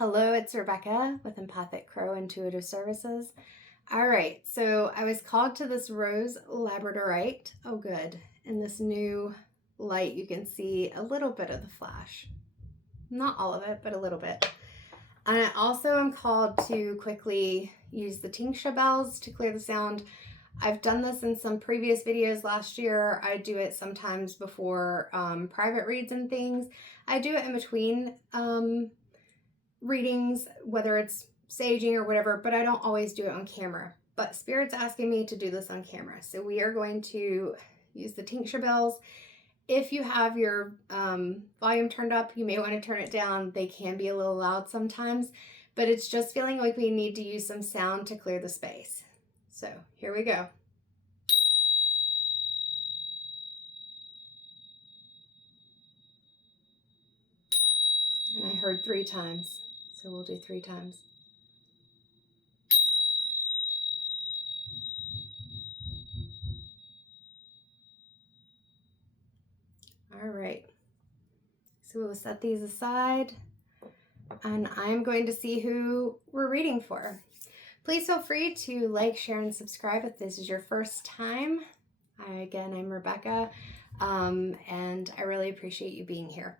Hello, it's Rebecca with Empathic Crow Intuitive Services. All right, so I was called to this rose labradorite. Oh, good. In this new light, you can see a little bit of the flash. Not all of it, but a little bit. And I also am called to quickly use the tincture bells to clear the sound. I've done this in some previous videos last year. I do it sometimes before private reads and things. I do it in between readings, whether it's saging or whatever, but I don't always do it on camera. But Spirit's asking me to do this on camera. So we are going to use the tincture bells. If you have your volume turned up, you may want to turn it down. They can be a little loud sometimes, but it's just feeling like we need to use some sound to clear the space. So here we go. And I heard 3 times, so we'll do 3 times. All right, so we'll set these aside, and I'm going to see who we're reading for. Please feel free to like, share, and subscribe if this is your first time. I'm Rebecca, and I really appreciate you being here.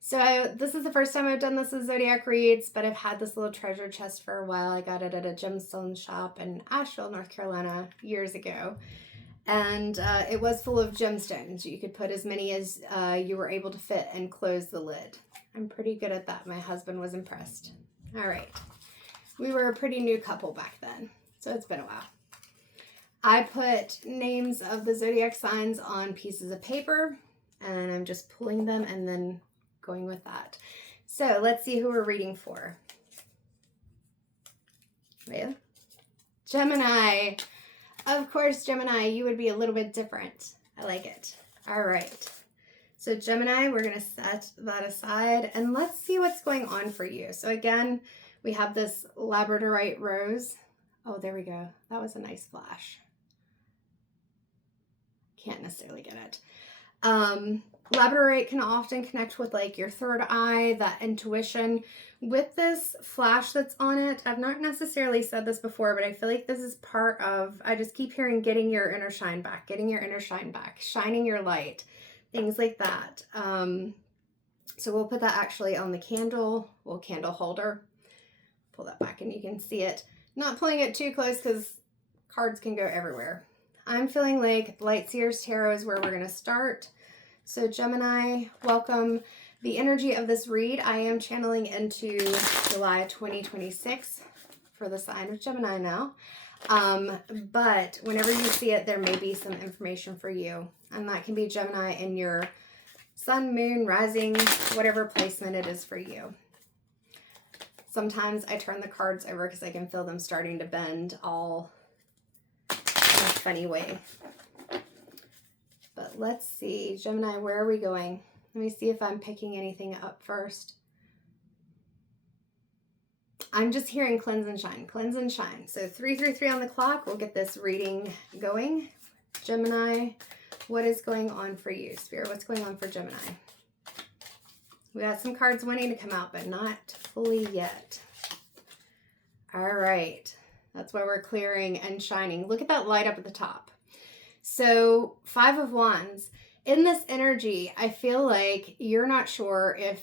So this is the first time I've done this as Zodiac reads, but I've had this little treasure chest for a while. I got it at a gemstone shop in Asheville, North Carolina years ago. And it was full of gemstones. You could put as many as you were able to fit and close the lid. I'm pretty good at that. My husband was impressed. All right. We were a pretty new couple back then, so it's been a while. I put names of the zodiac signs on pieces of paper, and I'm just pulling them and then going with that. So let's see who we're reading for. Leah? Gemini. Of course, Gemini, you would be a little bit different. I like it. All right. So Gemini, we're going to set that aside, and let's see what's going on for you. So again, we have this labradorite rose. Oh, there we go. That was a nice flash. Can't necessarily get it. Labradorite can often connect with like your third eye, that intuition. With this flash that's on it, I've not necessarily said this before, but I feel like this is part of, I just keep hearing getting your inner shine back, getting your inner shine back, shining your light, things like that. So we'll put that actually on the candle holder. Pull that back and you can see it. Not pulling it too close because cards can go everywhere. I'm feeling like Lightseer's Tarot is where we're going to start. So Gemini, welcome. The energy of this read, I am channeling into July 2026 for the sign of Gemini now. But whenever you see it, there may be some information for you. And that can be Gemini in your sun, moon, rising, whatever placement it is for you. Sometimes I turn the cards over because I can feel them starting to bend all in a funny way. But let's see, Gemini, where are we going? Let me see if I'm picking anything up first. I'm just hearing cleanse and shine, cleanse and shine. So 333 on the clock, we'll get this reading going. Gemini, what is going on for you? Spirit, what's going on for Gemini? We got some cards wanting to come out, but not fully yet. All right. That's why we're clearing and shining. Look at that light up at the top. So 5 of Wands. In this energy, I feel like you're not sure if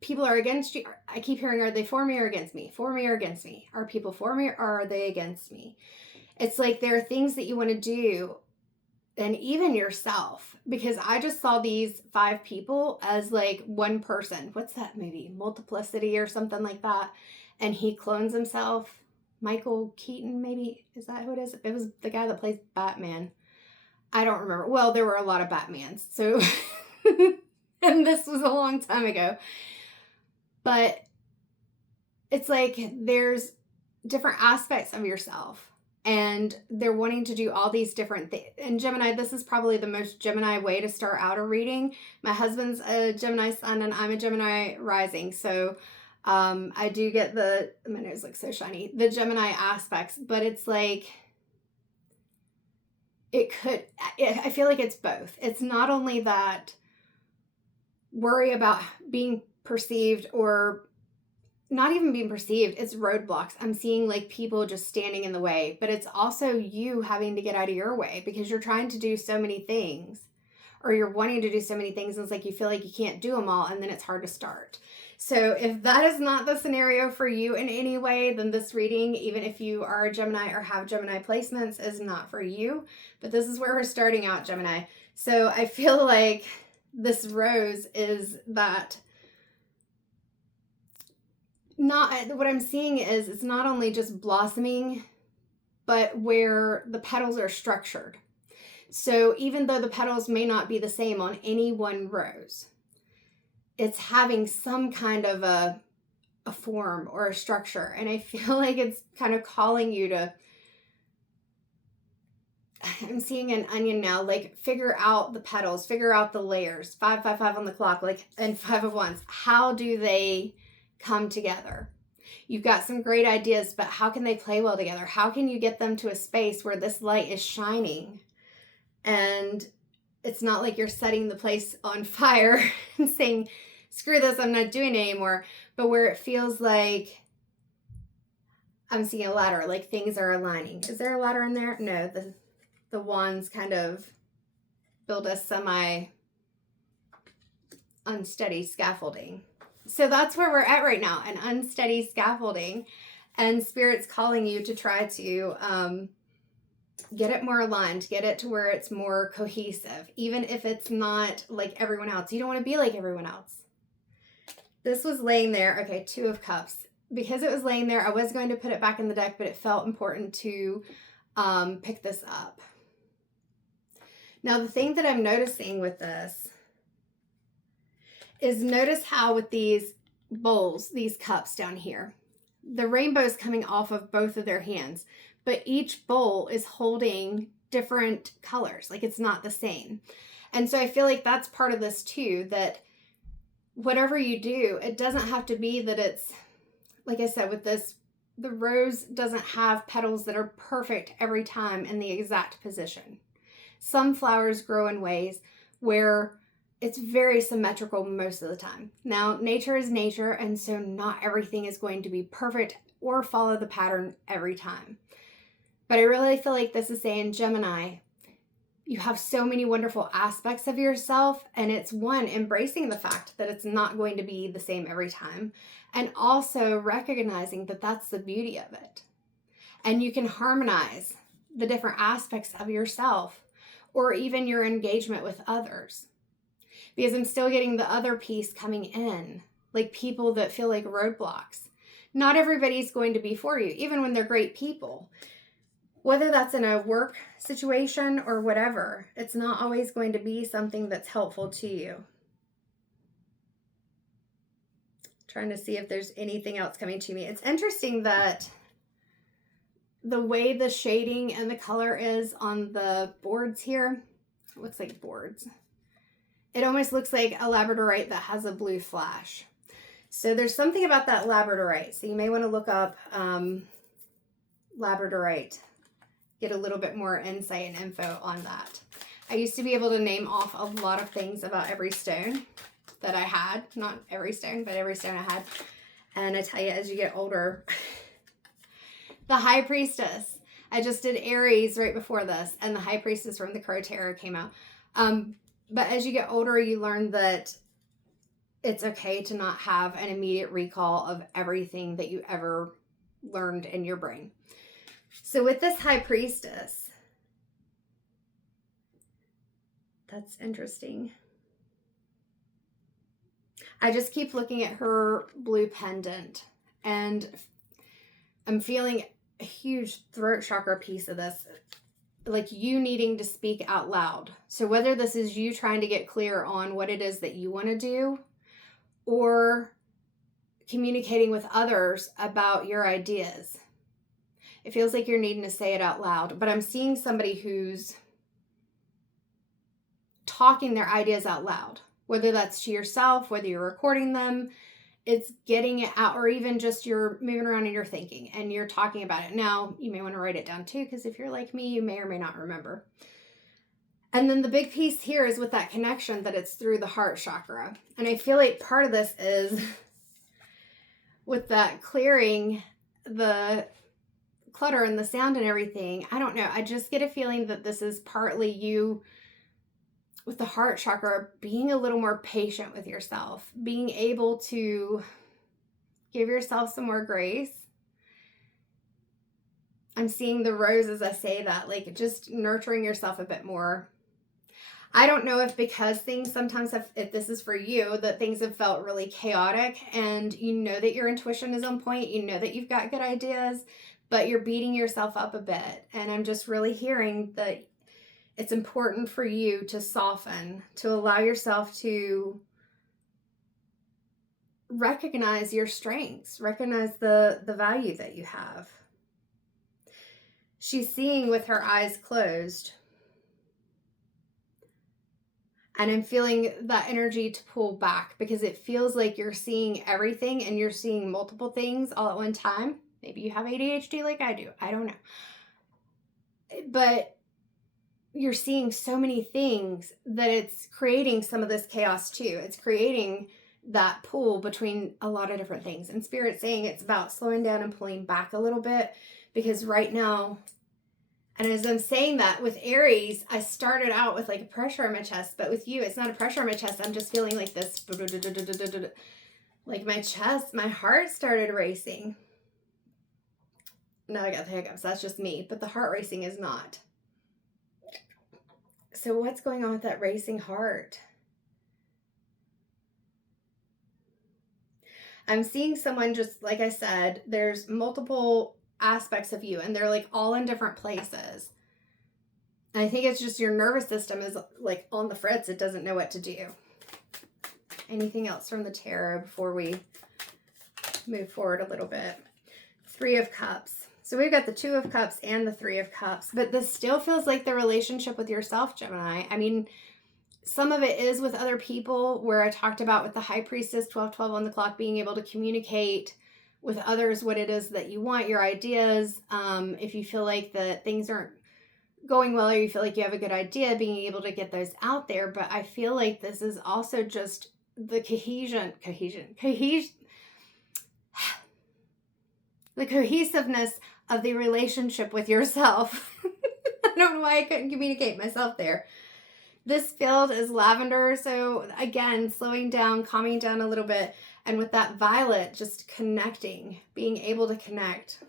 people are against you. I keep hearing, are they for me or against me? For me or against me? Are people for me or are they against me? It's like there are things that you want to do, and even yourself, because I just saw these 5 people as like one person. What's that movie? Multiplicity or something like that. And he clones himself. Michael Keaton, maybe? Is that who it is? It was the guy that plays Batman. I don't remember. Well, there were a lot of Batmans. So, and this was a long time ago. But it's like there's different aspects of yourself. And they're wanting to do all these different things. And Gemini, this is probably the most Gemini way to start out a reading. My husband's a Gemini sun and I'm a Gemini rising. So I do get my nose looks so shiny, the Gemini aspects, but it's like, I feel like it's both. It's not only that worry about being perceived or not even being perceived, it's roadblocks. I'm seeing like people just standing in the way, but it's also you having to get out of your way because you're trying to do so many things, or you're wanting to do so many things. And it's like you feel like you can't do them all, and then it's hard to start. So if that is not the scenario for you in any way, then this reading, even if you are a Gemini or have Gemini placements, is not for you. But this is where we're starting out, Gemini. So I feel like this rose is that, not what I'm seeing is it's not only just blossoming, but where the petals are structured. So even though the petals may not be the same on any one rose, it's having some kind of a form or a structure. And I feel like it's kind of calling you to, I'm seeing an onion now, like figure out the petals, figure out the layers, 5, 5, 5 on the clock, like, and 5 of Wands. How do they come together? You've got some great ideas, but how can they play well together? How can you get them to a space where this light is shining and it's not like you're setting the place on fire and saying, screw this, I'm not doing it anymore, but where it feels like, I'm seeing a ladder, like things are aligning. Is there a ladder in there? No, the wands kind of build a semi-unsteady scaffolding. So that's where we're at right now, an unsteady scaffolding, and Spirit's calling you to try to get it more aligned, get it to where it's more cohesive, even if it's not like everyone else. You don't want to be like everyone else. This was laying there. Okay, 2 of Cups. Because it was laying there, I was going to put it back in the deck, but it felt important to pick this up. Now, the thing that I'm noticing with this is notice how with these bowls, these cups down here, the rainbow's coming off of both of their hands, but each bowl is holding different colors. Like it's not the same. And so I feel like that's part of this too, that whatever you do, it doesn't have to be that it's, like I said, with this, the rose doesn't have petals that are perfect every time in the exact position. Some flowers grow in ways where it's very symmetrical most of the time. Now, nature is nature, and so not everything is going to be perfect or follow the pattern every time. But I really feel like this is saying, Gemini, you have so many wonderful aspects of yourself, and it's one, embracing the fact that it's not going to be the same every time, and also recognizing that that's the beauty of it. And you can harmonize the different aspects of yourself or even your engagement with others. Because I'm still getting the other piece coming in, like people that feel like roadblocks. Not everybody's going to be for you, even when they're great people. Whether that's in a work situation or whatever, it's not always going to be something that's helpful to you. Trying to see if there's anything else coming to me. It's interesting that the way the shading and the color is on the boards here, it looks like boards. It almost looks like a labradorite that has a blue flash. So there's something about that labradorite. So you may want to look up labradorite, get a little bit more insight and info on that. I used to be able to name off a lot of things about every stone that I had. Not every stone, but every stone I had. And I tell you, as you get older, the High Priestess. I just did Aries right before this, and the High Priestess from the Crow Tarot came out. But as you get older, you learn that it's okay to not have an immediate recall of everything that you ever learned in your brain. So with this High Priestess, that's interesting. I just keep looking at her blue pendant, and I'm feeling a huge throat chakra piece of this, like you needing to speak out loud. So whether this is you trying to get clear on what it is that you want to do, or communicating with others about your ideas, it feels like you're needing to say it out loud. But I'm seeing somebody who's talking their ideas out loud, whether that's to yourself, whether you're recording them, it's getting it out, or even just you're moving around and you're thinking and you're talking about it. Now, you may want to write it down too, because if you're like me, you may or may not remember. And then the big piece here is with that connection that it's through the heart chakra. And I feel like part of this is with that clearing the clutter and the sound and everything, I don't know. I just get a feeling that this is partly you with the heart chakra being a little more patient with yourself, being able to give yourself some more grace. I'm seeing the rose as I say that, like just nurturing yourself a bit more. I don't know if because things sometimes have, if this is for you, that things have felt really chaotic and you know that your intuition is on point, you know that you've got good ideas, but you're beating yourself up a bit. And I'm just really hearing that it's important for you to soften, to allow yourself to recognize your strengths, recognize the value that you have. She's seeing with her eyes closed. And I'm feeling that energy to pull back because it feels like you're seeing everything and you're seeing multiple things all at one time. Maybe you have ADHD like I do. I don't know. But you're seeing so many things that it's creating some of this chaos too. It's creating that pull between a lot of different things. And Spirit's saying it's about slowing down and pulling back a little bit because right now, and as I'm saying that with Aries, I started out with like a pressure on my chest, but with you, it's not a pressure on my chest. I'm just feeling like this, like my chest, my heart started racing. Now I got the hiccups. That's just me, but the heart racing is not. So what's going on with that racing heart? I'm seeing someone, just like I said, there's multiple aspects of you and they're like all in different places. And I think it's just your nervous system is like on the fritz. It doesn't know what to do. Anything else from the tarot before we move forward a little bit? Three of Cups. So we've got the Two of Cups and the Three of Cups, but this still feels like the relationship with yourself, Gemini. I mean, some of it is with other people, where I talked about with the High Priestess, 1212 on the clock, being able to communicate with others what it is that you want, your ideas. If you feel like that things aren't going well or you feel like you have a good idea, being able to get those out there. But I feel like this is also just the the cohesiveness of the relationship with yourself. I don't know why I couldn't communicate myself there. This field is lavender. So again, slowing down, calming down a little bit. And with that violet, just connecting, being able to connect.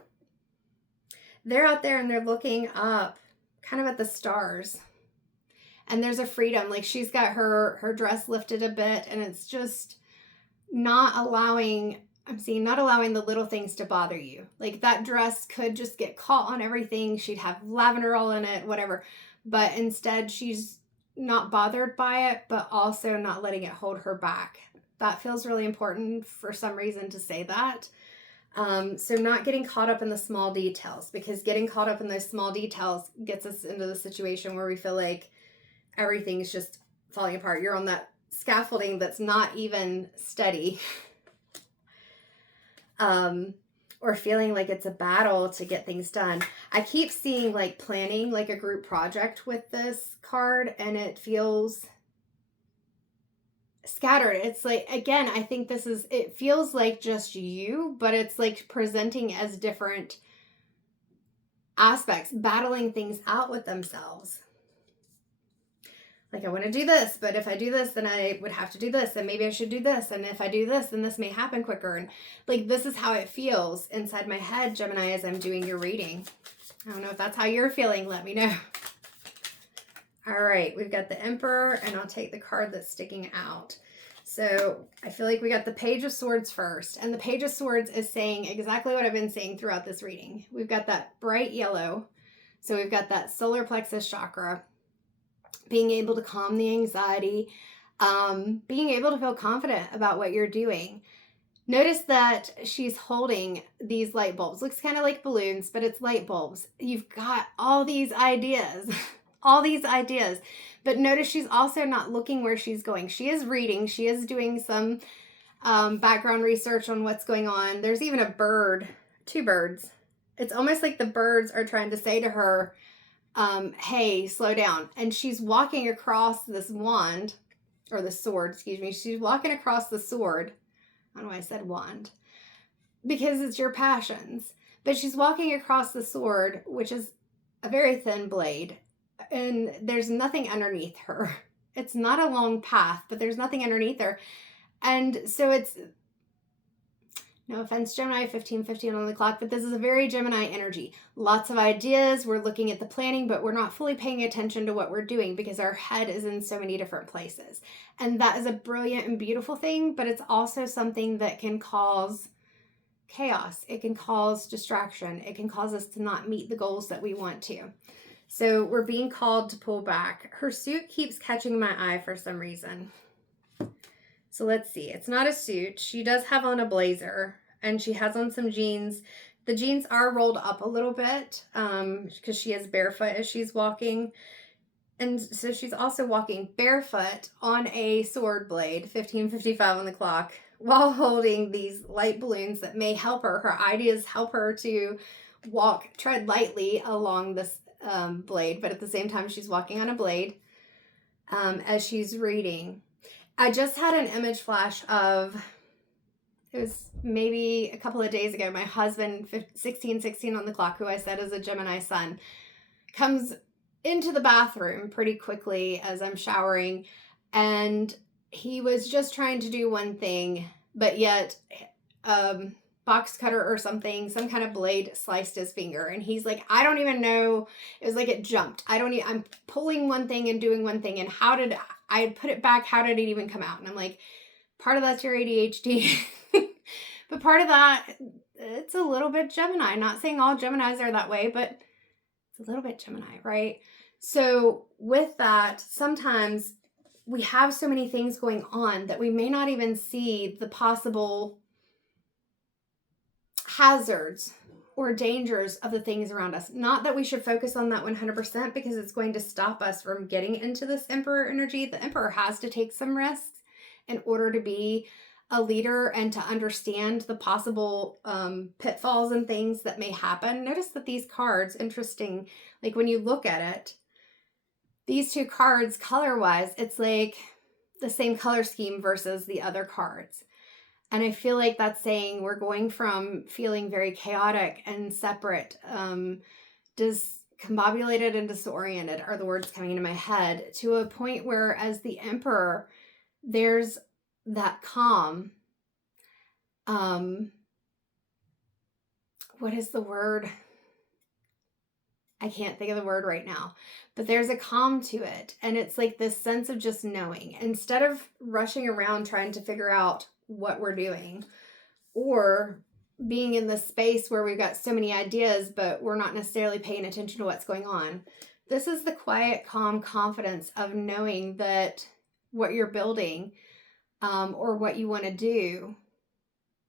They're out there and they're looking up kind of at the stars. And there's a freedom. Like she's got her dress lifted a bit and it's just not allowing, I'm seeing not allowing the little things to bother you. Like that dress could just get caught on everything. She'd have lavender all in it, whatever. But instead she's not bothered by it, but also not letting it hold her back. That feels really important for some reason to say that. So not getting caught up in the small details, because getting caught up in those small details gets us into the situation where we feel like everything's just falling apart. You're on that scaffolding that's not even steady. Or feeling like it's a battle to get things done. I keep seeing like planning like a group project with this card and it feels scattered. It's like, again, I think this is, it feels like just you, but it's like presenting as different aspects, battling things out with themselves. Like, I want to do this, but if I do this, then I would have to do this, and maybe I should do this, and if I do this, then this may happen quicker. And like, this is how it feels inside my head, Gemini, as I'm doing your reading. I don't know if that's how you're feeling. Let me know. All right, we've got the Emperor, and I'll take the card that's sticking out. So I feel like we got the Page of Swords first, and the Page of Swords is saying exactly what I've been saying throughout this reading. We've got that bright yellow. So we've got that solar plexus chakra, being able to calm the anxiety, being able to feel confident about what you're doing. Notice that she's holding these light bulbs. Looks kind of like balloons, but it's light bulbs. You've got all these ideas, all these ideas. But notice she's also not looking where she's going. She is reading. She is doing some background research on what's going on. There's even a bird, two birds. It's almost like the birds are trying to say to her, hey, slow down. And she's walking across this wand, or the sword, excuse me. She's walking across the sword. I don't know why I said wand. because it's your passions. But she's walking across the sword, which is a very thin blade, and there's nothing underneath her. It's not a long path, but there's nothing underneath her. And so it's, no offense, Gemini, 15:15 on the clock, but this is a very Gemini energy. Lots of ideas. We're looking at the planning, but we're not fully paying attention to what we're doing because our head is in so many different places. And that is a brilliant and beautiful thing, but it's also something that can cause chaos. It can cause distraction. It can cause us to not meet the goals that we want to. So we're being called to pull back. Her suit keeps catching my eye for some reason. So let's see. It's not a suit. She does have on a blazer, and she has on some jeans. The jeans are rolled up a little bit because she is barefoot as she's walking. And so she's also walking barefoot on a sword blade, 15:55 on the clock, while holding these light balloons that may help her. Her ideas help her to tread lightly along this blade, but at the same time she's walking on a blade as she's reading. I just had an image flash of, it was maybe a couple of days ago, my husband, 16:16 on the clock, who I said is a Gemini sun, comes into the bathroom pretty quickly as I'm showering, and he was just trying to do one thing, but yet box cutter or something, some kind of blade sliced his finger, and he's like, I don't even know, it was like it jumped. I'm pulling one thing and doing one thing, and how did I put it back? How did it even come out? And I'm like, part of that's your ADHD, but part of that, it's a little bit Gemini. Not saying all Geminis are that way, but it's a little bit Gemini, right? So with that, sometimes we have so many things going on that we may not even see the possible hazards or dangers of the things around us. Not that we should focus on that 100% because it's going to stop us from getting into this Emperor energy. The Emperor has to take some risks in order to be a leader and to understand the possible pitfalls and things that may happen. Notice that these cards, interesting, like when you look at it, these two cards color-wise, it's like the same color scheme versus the other cards. And I feel like that's saying we're going from feeling very chaotic and separate, discombobulated and disoriented are the words coming into my head, to a point where as the Emperor, there's that calm. What is the word? I can't think of the word right now, but there's a calm to it. And it's like this sense of just knowing, instead of rushing around trying to figure out what we're doing, or being in this space where we've got so many ideas, but we're not necessarily paying attention to what's going on. This is the quiet, calm confidence of knowing that what you're building or what you want to do,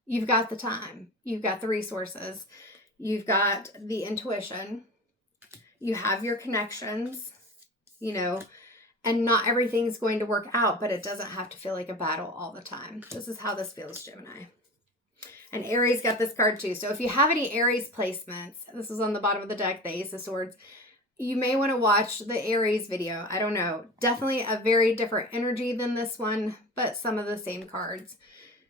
you've got the time, you've got the resources, you've got the intuition, you have your connections, and not everything's going to work out, but it doesn't have to feel like a battle all the time. This is how this feels, Gemini. And Aries got this card too. So if you have any Aries placements, this is on the bottom of the deck, the Ace of Swords, you may want to watch the Aries video. I don't know. Definitely a very different energy than this one, but some of the same cards.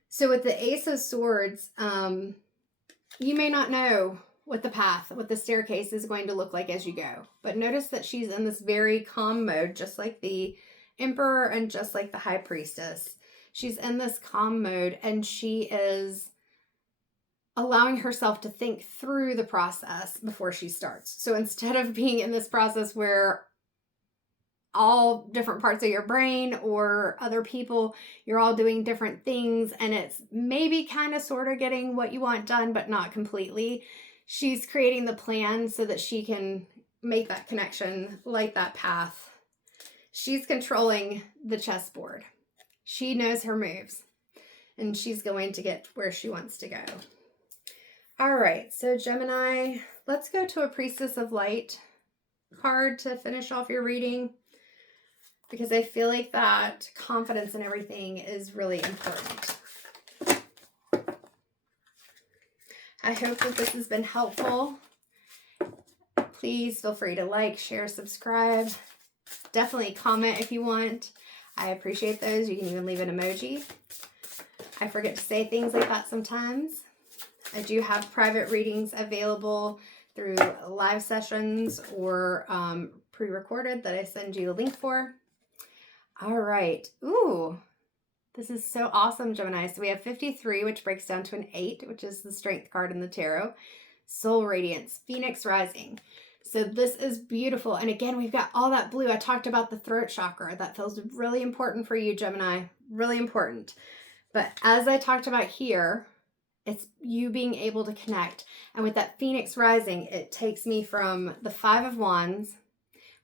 So with the Ace of Swords, you may not know what the staircase is going to look like as you go. But notice that she's in this very calm mode, just like the Emperor and just like the High Priestess. She's in this calm mode, and she is allowing herself to think through the process before she starts. So instead of being in this process where all different parts of your brain or other people, you're all doing different things, and it's maybe kind of sort of getting what you want done, but not completely. She's creating the plan so that she can make that connection, light that path. She's controlling the chessboard. She knows her moves, and she's going to get where she wants to go. All right, so Gemini, let's go to a Priestess of Light card to finish off your reading, because I feel like that confidence in everything is really important. I hope that this has been helpful. Please feel free to like, share, subscribe. Definitely comment if you want. I appreciate those. You can even leave an emoji. I forget to say things like that sometimes. I do have private readings available through live sessions or pre-recorded that I send you the link for. All right. Ooh, this is so awesome, Gemini. So we have 53, which breaks down to an 8, which is the strength card in the tarot. Soul Radiance, Phoenix Rising. So this is beautiful. And again, we've got all that blue. I talked about the throat chakra. That feels really important for you, Gemini. Really important. But as I talked about here, it's you being able to connect. And with that Phoenix Rising, it takes me from the 5 of Wands,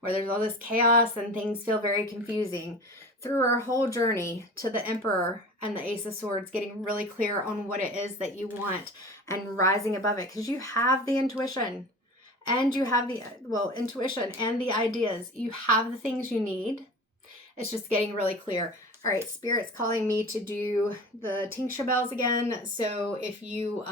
where there's all this chaos and things feel very confusing, through our whole journey to the Emperor and the Ace of Swords, getting really clear on what it is that you want and rising above it. Because you have the intuition and you have the, well, intuition and the ideas. You have the things you need. It's just getting really clear. All right, Spirit's calling me to do the tincture bells again. So if you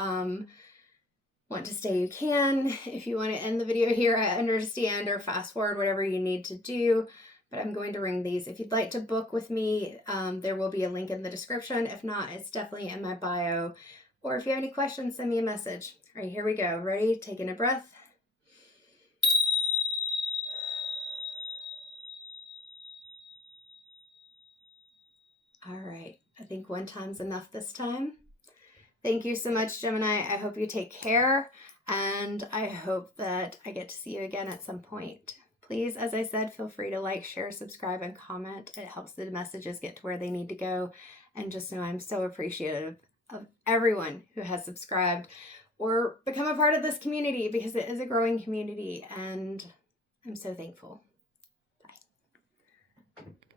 want to stay, you can. If you want to end the video here, I understand, or fast forward, whatever you need to do. But I'm going to ring these. If you'd like to book with me, there will be a link in the description. If not, it's definitely in my bio. Or if you have any questions, send me a message. All right, here we go. Ready? Taking a breath. All right, I think one time's enough this time. Thank you so much, Gemini. I hope you take care, and I hope that I get to see you again at some point. Please, as I said, feel free to like, share, subscribe, and comment. It helps the messages get to where they need to go. And just know I'm so appreciative of everyone who has subscribed or become a part of this community, because it is a growing community, and I'm so thankful.